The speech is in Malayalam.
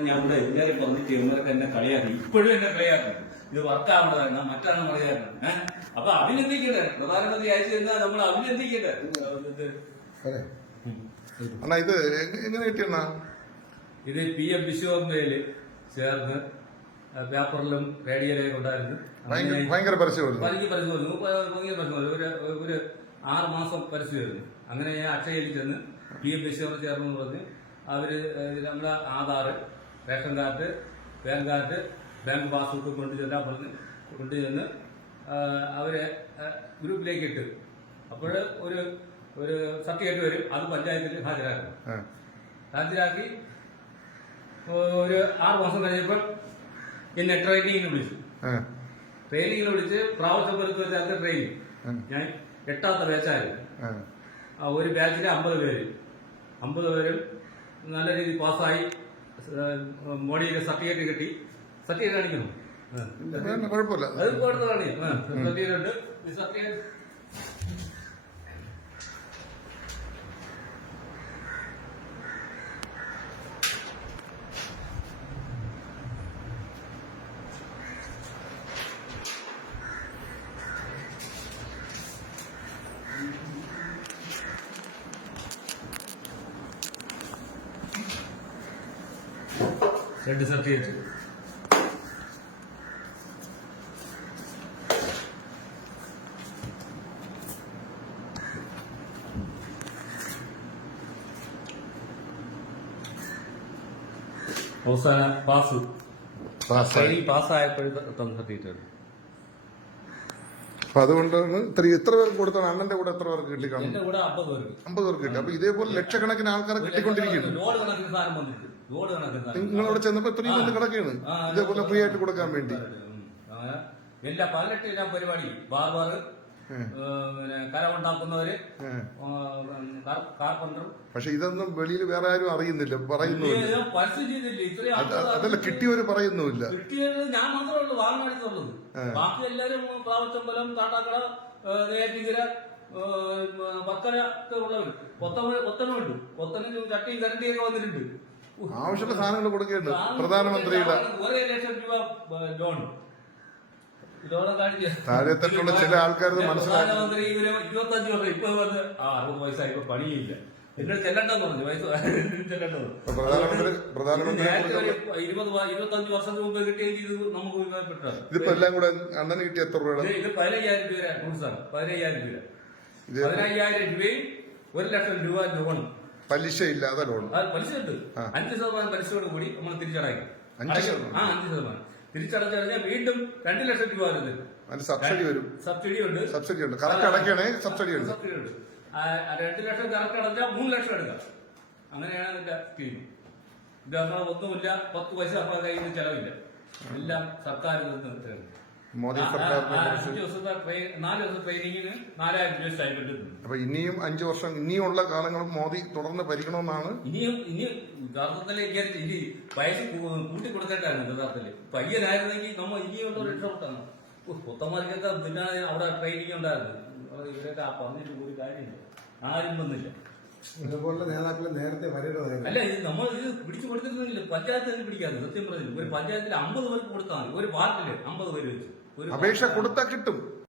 പറഞ്ഞ് ഞാൻ ഇവിടെ എല്ലാവരും പറഞ്ഞിട്ട് ഇവരൊക്കെ എന്നെ കളിയാക്കി. ഇപ്പോഴും എന്നെ കളിയാക്കും. ഇത് വർക്കാവണതാണ് മറ്റാണ് കളിയാക്കണം ഏഹ് അപ്പൊ അഭിനന്ദിക്കട്ടെ. പ്രധാനമന്ത്രി അയച്ചു തന്നാൽ നമ്മൾ അഭിനന്ദിക്കട്ടെ. അണ്ണാ ഇത് എങ്ങനെ കിട്ടിയണ്ണാ ഇത് പി എം വിശ്വകർമ്മയിൽ ചേർന്ന് പേപ്പറിലും റേഡിയോയിലൊക്കെ ഉണ്ടായിരുന്നു. ഭയങ്കര പരസ്യം പരസ്യം പരസ്യമായിരുന്നു. ഭയങ്കര പരസ്യമായിരുന്നു ഒരു ഒരു ആറ് മാസം പരസ്യമായിരുന്നു. അങ്ങനെ ഞാൻ അക്ഷയയിൽ ചെന്ന് പി എം വിശ്വകർമ്മ ചേർന്ന് പറഞ്ഞ് അവർ നമ്മുടെ Aadhaar ration card PAN card bank passbook കൊണ്ടു ചെല്ലാൻ പറഞ്ഞ് കൊണ്ടുചെന്ന് അവരെ ഗ്രൂപ്പിലേക്ക് ഇട്ട്. അപ്പോൾ ഒരു ഒരു സർട്ടിഫിക്കറ്റ് വരും. അത് പഞ്ചായത്തിൽ ഹാജരാക്കും. ഹാജരാക്കി ഒരു ആറ് മാസം കഴിഞ്ഞപ്പോൾ പിന്നെ ട്രെയിനിങ്ങിന് വിളിച്ചു. ട്രെയിനിങ്ങിന് വിളിച്ച് പ്രാവശ്യപുരത്ത് വെച്ചാൽ ട്രെയിനിങ്. ഞാൻ എട്ടാമത്തെ ബാച്ചായിരുന്നു ഒരു ബാച്ചിൽ അമ്പത് പേര്. അമ്പത് പേരും നല്ല രീതിയിൽ പാസ്സായി. മോഡിയുടെ സർട്ടിഫിക്കറ്റ് കിട്ടി. സർട്ടിഫിക്കറ്റ് കുഴപ്പമില്ല. അത് കൊടുത്ത് കാണിക്കും സർട്ടിഫിക്കറ്റ് രണ്ട് സർട്ടിഫിക്കറ്റ് അവസാന പാസ്. അപ്പൊ അതുകൊണ്ടാണ് എത്ര പേർക്ക് കൊടുത്താണ് അണ്ണന്റെ കൂടെ എത്ര പേർക്ക് കിട്ടി കാണും അമ്പത് പേർക്ക്. കിട്ടി. അപ്പൊ ഇതേപോലെ ലക്ഷക്കണക്കിന് ആൾക്കാരെ കിട്ടിക്കൊണ്ടിരിക്കുന്നു. അവിടെ ചെന്നപ്പോ ഇത്രയും വന്ന് കിടക്കുകയാണ് ഇതേപോലെ ഫ്രീ ആയിട്ട് കൊടുക്കാൻ വേണ്ടി. എല്ലാ പതിനെട്ട് ഇനം പരിപാടി. ബാർബർ കരമുണ്ടാക്കുന്നവര് പക്ഷെ ഇതൊന്നും വെളിയിൽ വേറെ ആരും അറിയുന്നില്ല ഇത്രയും അതല്ല കിട്ടിയവര് പറയുന്നുമില്ല. കിട്ടിയത് ഞാൻ മാത്രമേ ഉള്ളൂ വാങ്ങാനുള്ളത് ബാക്കി എല്ലാവരും പ്രാവശ്യമ്പലം കാട്ടാക്കട നെയ്യാറ്റിങ്കര വർക്കല ഒക്കെ ഉള്ളവര്. കൊത്തമ കൊത്തനുണ്ട് കൊത്തനും ചട്ടിയും കരണ്ടിയൊക്കെ വന്നിട്ടുണ്ട്. ആവശ്യമുള്ള സാധനങ്ങൾ കൊടുക്കേണ്ടത്. പ്രധാനമന്ത്രിയുടെ താഴെത്തട്ടുള്ള ചില ആൾക്കാർ മനസ്സിലാക്കി. പണിയില്ല. ഇതിപ്പോ എല്ലാം കൂടെ അണ്ണന് കിട്ടിയ എത്ര രൂപയാണ്? ഇത് പതിനയ്യായിരം രൂപ പതിനയ്യായിരം രൂപ പതിനയ്യായിരം രൂപയും ഒരു ലക്ഷം രൂപ ലോണും പലിശ ഇല്ലാതെ ലോൺ അത് പലിശ ഉണ്ട് ആ. അഞ്ച് ശതമാനം പലിശയോട് കൂടി നമ്മൾ തിരിച്ചടയ്ക്കും. അഞ്ച് ആ അഞ്ച് ശതമാനം. തിരിച്ചടച്ചു കഴിഞ്ഞാൽ വീണ്ടും രണ്ട് ലക്ഷം രൂപ വരുന്നുണ്ട് അതിന് സബ്സിഡി വരും. സബ്സിഡി ഉണ്ട് സബ്സിഡി ഉണ്ട്. കറക്റ്റ് അടയ്ക്കണേ സബ്സിഡി ഉണ്ട്. സബ്സിഡി ഉണ്ട് രണ്ട് ലക്ഷം കറക്റ്റ് അടച്ചാൽ മൂന്ന് ലക്ഷം എടുക്കാം. അങ്ങനെയാണ് അതിന്റെ സ്കീം ഇത് പറഞ്ഞാൽ ഒന്നുമില്ല പത്ത് പൈസ നമ്മുടെ കയ്യിൽ നിന്ന് ചെലവില്ല. എല്ലാം സർക്കാരിൽ നിന്ന് തരും. മോദി സർക്കാരിനെ കുറിച്ച് നാല് ദിവസം ട്രെയിനിങ്ങിന് നാലായിരം രൂപ സ്റ്റൈപ്പൻഡ് കിട്ടും. അപ്പൊ ഇനിയും അഞ്ചു വർഷം ഇനിയുള്ള കാലങ്ങളും മോദി തുടർന്ന് ഭരിക്കണമെന്നാണ്? ഇനിയും ഇങ്ങനെ ഇനി വയസ്സ് കൂട്ടി കൊടുത്തിട്ടാണ് യഥാർത്ഥത്തിൽ പയ്യനായിരുന്നെങ്കിൽ നമ്മൾ ഇനിയുള്ള രക്ഷപ്പെട്ടാണ് പുത്തന്മാർക്കൊക്കെ പിന്നെ അവിടെ ട്രെയിനിങ് ഉണ്ടായിരുന്നു. ഇവരൊക്കെ ആ പറഞ്ഞിട്ട് ഒരു കാര്യമില്ല. ആരും വന്നില്ല. ഇതുപോലുള്ള നേതാക്കൾ നേരത്തെ വരേണ്ടതായിരുന്നു. അല്ല ഇത് നമ്മൾ ഇത് പിടിച്ചു കൊടുത്തിരുന്നില്ല പഞ്ചായത്ത് തന്നെ പിടിക്കാതെ സത്യം പറഞ്ഞില്ല ഒരു പഞ്ചായത്തിൽ അമ്പത് പേർക്ക് കൊടുത്താൽ ഒരു വാർഡിൽ അമ്പത് പേര് വെച്ച്. ഒരു അപേക്ഷ കൊടുത്താൽ കിട്ടും.